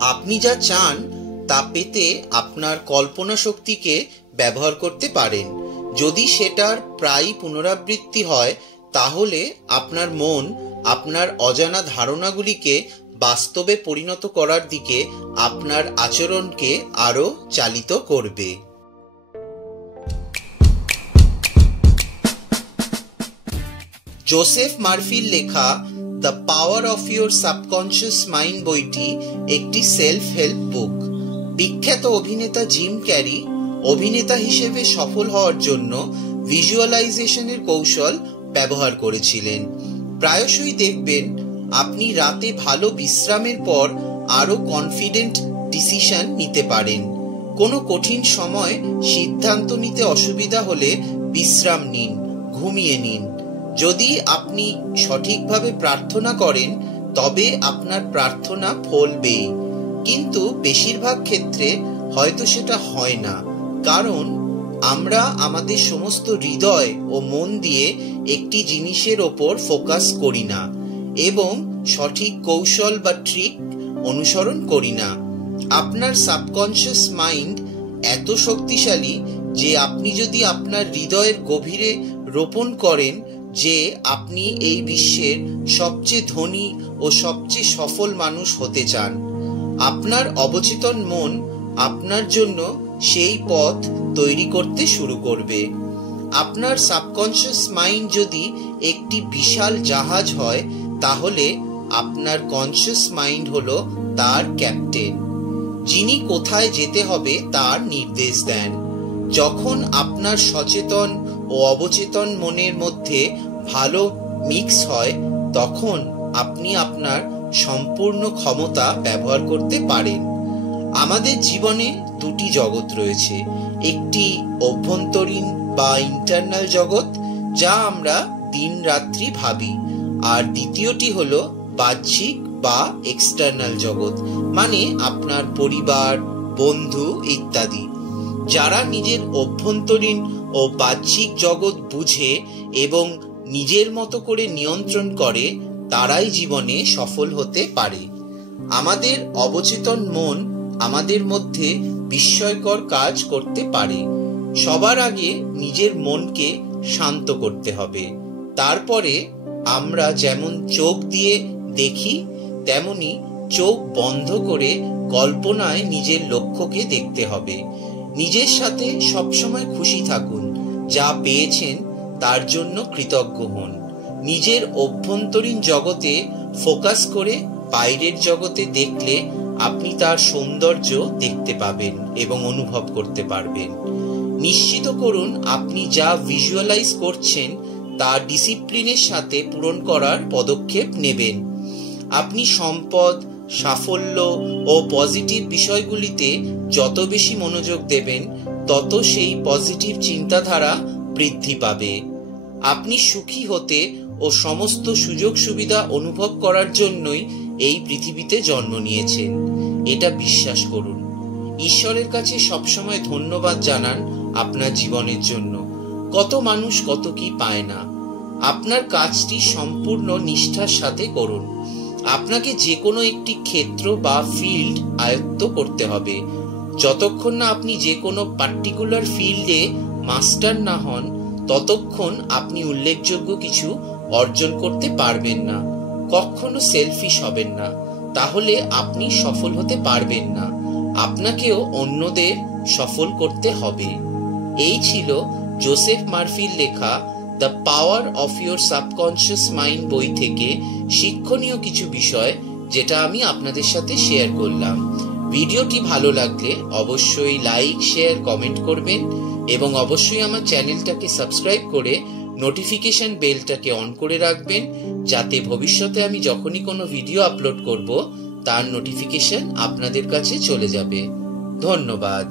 আপনি যা চান তা পেতে আপনার কল্পনা শক্তিকে ব্যবহার করতে পারেন। যদি সেটার প্রায়ই পুনরাবৃত্তি হয়, তাহলে আপনার মন আপনার অজানা ধারণাগুলিকে বাস্তবে পরিণত করার দিকে আপনার আচরণকে আরও চালিত করবে। জোসেফ মারফির লেখা the power of your subconscious mind বইটি একটি সেলফ হেল্প বুক। বিখ্যাত অভিনেতা জিম ক্যারি অভিনেতা হিসেবে সফল হওয়ার জন্য ভিজুয়ালাইজেশনের কৌশল ব্যবহার করেছিলেন। প্রায়শই দেখবেন আপনি রাতে ভালো বিশ্রামের পর আরও কনফিডেন্ট ডিসিশন নিতে পারেন। কোনো কঠিন সময় সিদ্ধান্ত নিতে অসুবিধা হলে বিশ্রাম নিন, ঘুমিয়ে নিন। যদি আপনি সঠিকভাবে প্রার্থনা করেন, তবে আপনার প্রার্থনা ফলবেই। কিন্তু বেশিরভাগ ক্ষেত্রে হয়তো সেটা হয় না, কারণ আমরা আমাদের সমস্ত হৃদয় ও মন দিয়ে একটি জিনিসের ওপর ফোকাস করি না এবং সঠিক কৌশল বা ট্রিক অনুসরণ করি না। আপনার সাবকনশিয়াস মাইন্ড এত শক্তিশালী যে আপনি যদি আপনার হৃদয়ের গভীরে রোপণ করেন যে আপনি এই বিশ্বের সবচেয়ে ধনী ও সবচেয়ে সফল মানুষ হতে চান, আপনার অবচেতন মন আপনার জন্য সেই পথ তৈরি করতে শুরু করবে। আপনার সাবকনশিয়াস মাইন্ড যদি একটি বিশাল জাহাজ হয়, তাহলে আপনার কনশিয়াস মাইন্ড হলো তার ক্যাপ্টেন, যিনি কোথায় যেতে হবে তার নির্দেশ দেন। যখন আপনার সচেতন ও অবচেতন মনের মধ্যে ভালো মিক্স হয়, তখন আপনি আপনার সম্পূর্ণ ক্ষমতা ব্যবহার করতে পারেন। আমাদের জীবনে দুটি জগৎ রয়েছে, একটি অভ্যন্তরীণ বা ইন্টারনাল জগৎ, যা আমরা দিন রাত্রি ভাবি, আর দ্বিতীয়টি হলো বাহ্যিক বা এক্সটার্নাল জগৎ, মানে আপনার পরিবার, বন্ধু ইত্যাদি। যারা নিজের অভ্যন্তরীণ ও বাহ্যিক জগৎ বুঝে এবং নিজের মতো করে নিয়ন্ত্রণ করে, তারাই জীবনে সফল হতে পারে। আমাদের অবচেতন মন আমাদের মধ্যে বিস্ময়কর কাজ করতে পারে। সবার আগে নিজের মনকে শান্ত করতে হবে। তারপরে আমরা যেমন চোখ দিয়ে দেখি, তেমনি চোখ বন্ধ করে কল্পনায় নিজের লক্ষ্যকে দেখতে হবে। নিজের সাথে সবসময় খুশি থাকুন, যা পেয়েছেন তার জন্য কৃতজ্ঞ হন। নিজের অভ্যন্তরীণ জগতে ফোকাস করে বাইরের জগতে দেখলে আপনি তার সৌন্দর্য দেখতে পাবেন এবং অনুভব করতে পারবেন। নিশ্চিত করুন আপনি যা ভিজুয়ালাইজ করছেন তা ডিসিপ্লিনের সাথে পূরণ করার পদক্ষেপ নেবেন। আপনি সম্পদ, সাফল্য ও পজিটিভ বিষয়গুলিতে যত বেশি মনোযোগ দেবেন, তত সেই পজিটিভ চিন্তাধারা বৃদ্ধি পাবে। আপনি সুখী হতে ও সমস্ত সুযোগ সুবিধা অনুভব করার জন্যই এই পৃথিবীতে জন্ম নিয়েছেন, এটা বিশ্বাস করুন। ঈশ্বরের কাছে সবসময় ধন্যবাদ জানান আপনার জীবনের জন্য। কত মানুষ কত কি পায় না। আপনার কাজটি সম্পূর্ণ নিষ্ঠার সাথে করুন। আপনাকে যে কোনো একটি ক্ষেত্র বা ফিল্ড আয়ত্ত করতে হবে। যতক্ষণ না আপনি যে কোনো পার্টিকুলার ফিল্ডে মাস্টার না হন, ততক্ষণ আপনি উল্লেখযোগ্য কিছু অর্জন করতে পারবেন না। কখনো সেলফিশ হবেন না, তাহলে আপনি সফল হতে পারবেন না। আপনাকেও অন্যদের সফল করতে হবে। এই ছিল জোসেফ মারফির লেখা the power of your subconscious mind বই থেকে শিক্ষণীয় কিছু বিষয়, যেটা আমি আপনাদের সাথে শেয়ার করলাম। ভিডিওটি ভালো লাগলে অবশ্যই লাইক, শেয়ার, কমেন্ট করবেন এবং অবশ্যই আমার চ্যানেলটাকে সাবস্ক্রাইব করে নোটিফিকেশন বেলটাকে অন করে রাখবেন, যাতে ভবিষ্যতে আমি যখনই কোনো ভিডিও আপলোড করব তার নোটিফিকেশন আপনাদের কাছে চলে যাবে। ধন্যবাদ।